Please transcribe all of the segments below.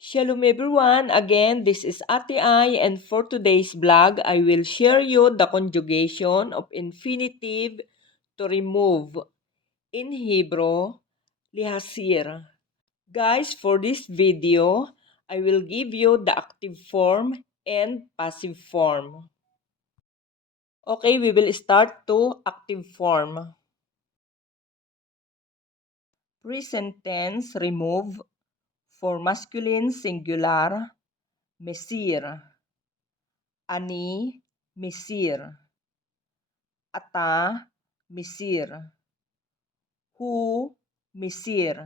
Shalom everyone! Again, this is Ate Ai, and for today's vlog, I will share you the conjugation of infinitive to remove. In Hebrew, Lehasir. Guys, for this video, I will give you the active form and passive form. Okay, we will start to active form. Present tense remove for masculine singular, mesir. Ani, misir. Ata, misir. Hu, misir.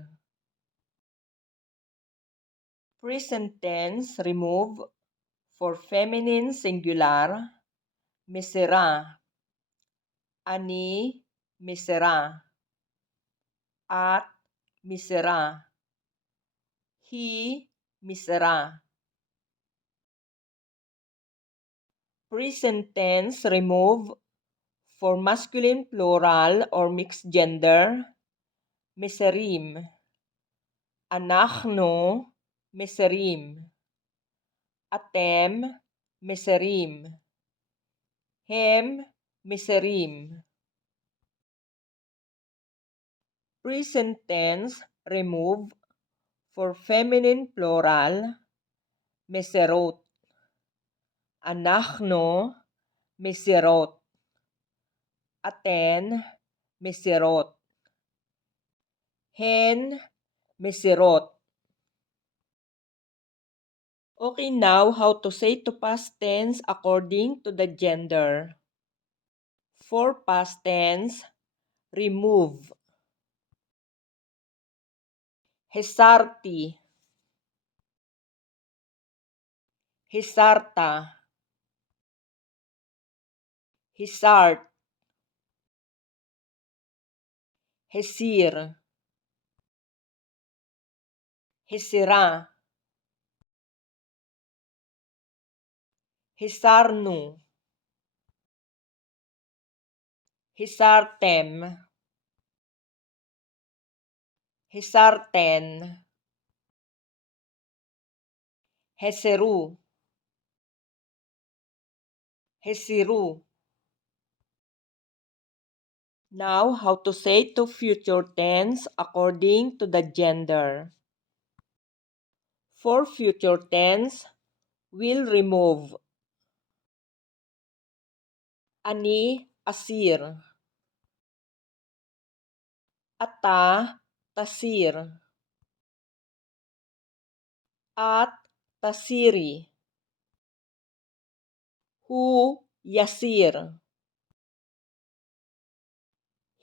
Present tense remove for feminine singular, misera. Ani, misera. At, misera. He, misera. Present tense remove for masculine plural or mixed gender, miserim. Anachno, miserim. Atem, miserim. Hem, miserim. Present tense remove for feminine plural, miserot. Anachno, miserot. Aten, miserot. Hen, miserot. Okay, now how to say to past tense according to the gender. For past tense, remove. Hesarti. Hisarta. Hisart. Hesir. Hesira. Hisarnu. Hisartem. Hisarten. Heseru. Hesiru. Now, how to say to future tense according to the gender. For future tense, will remove. Ani, asir. Ata, tasir. At, tasiri. Hu, yasir.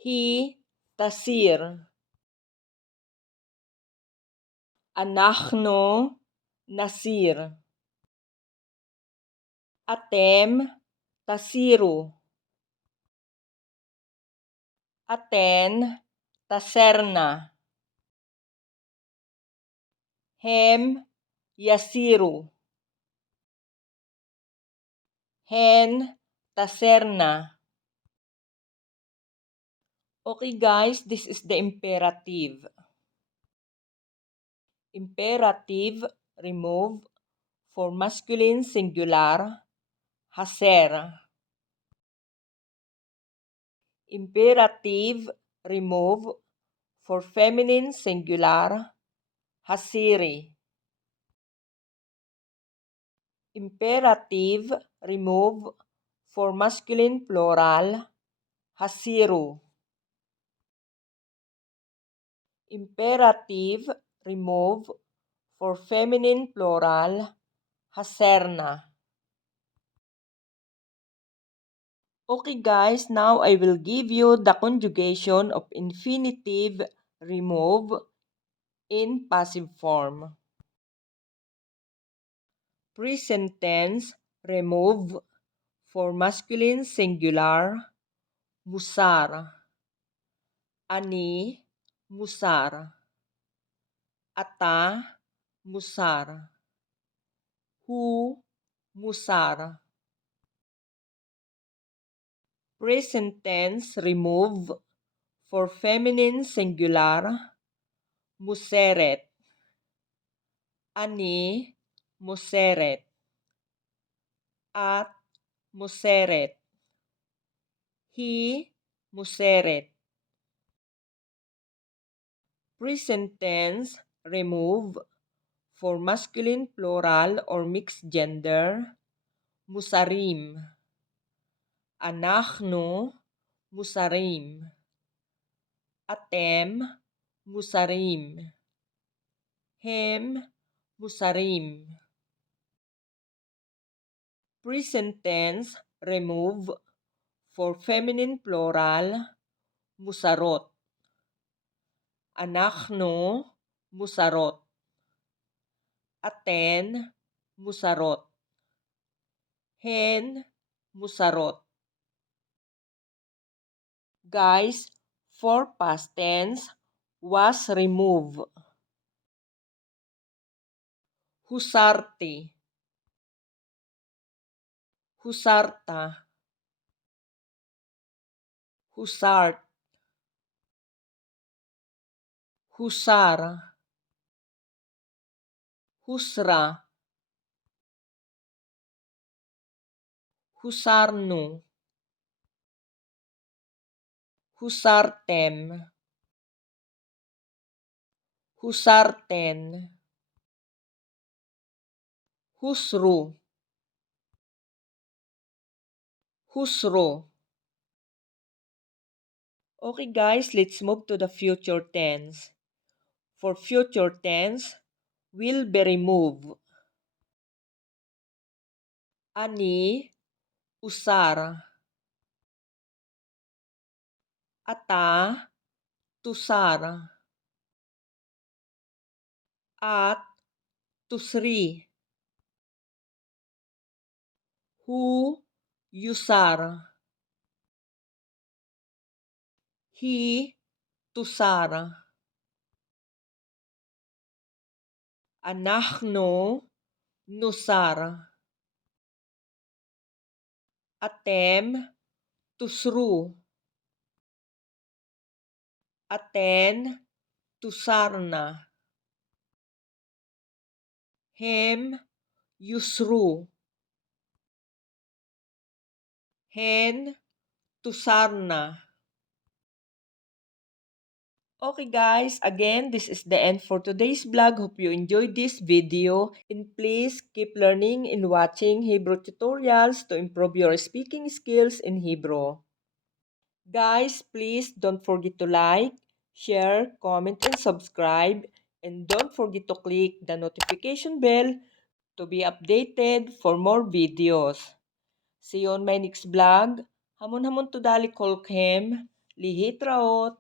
Hi, tasir. Anachno, nasir. Atem, tasiru. Aten, taserna. Hem, yasiru. Hen, taserna. Okay guys, this is the imperative. Imperative, remove for masculine singular, haser. Imperative, remove for feminine singular, hasiri. Imperative, remove for masculine plural, hasiru. Imperative, remove for feminine plural, haserna. Okay guys, now I will give you the conjugation of infinitive remove in passive form. Present tense remove for masculine singular, musar. Ani, musar. Ata, musar. Hu, musar. Present tense remove for feminine singular, museret. Ani museret. At museret. He museret. Present tense, remove. For masculine plural or mixed gender, musarim. Anachnu musarim. Atem musarim. Hem musarim. Present tense, remove. For feminine plural, musarot. Anachnu musarot. Aten musarot. Hen musarot. Guys, for past tense, was remove. Husarte. Husarta. Husart. Husar. Husra. Husarnu. Husartem. Husarten. Husru. Husro. Okay guys, let's move to the future tense. For future tense, will be remove. Ani, usar. Ata, tusar. At, tusri. Hu, yusar. He, tusar. Anachno, nusar. Atem, tusru. Aten, tusarna. Hem, yusru. Hen, tusarna. Okay guys, again, this is the end for today's vlog. Hope you enjoyed this video. And please keep learning and watching Hebrew tutorials to improve your speaking skills in Hebrew. Guys, please don't forget to like, share, comment, and subscribe. And don't forget to click the notification bell to be updated for more videos. See you on my next vlog. Hamon hamon to dali kolkhem. Lihitraot.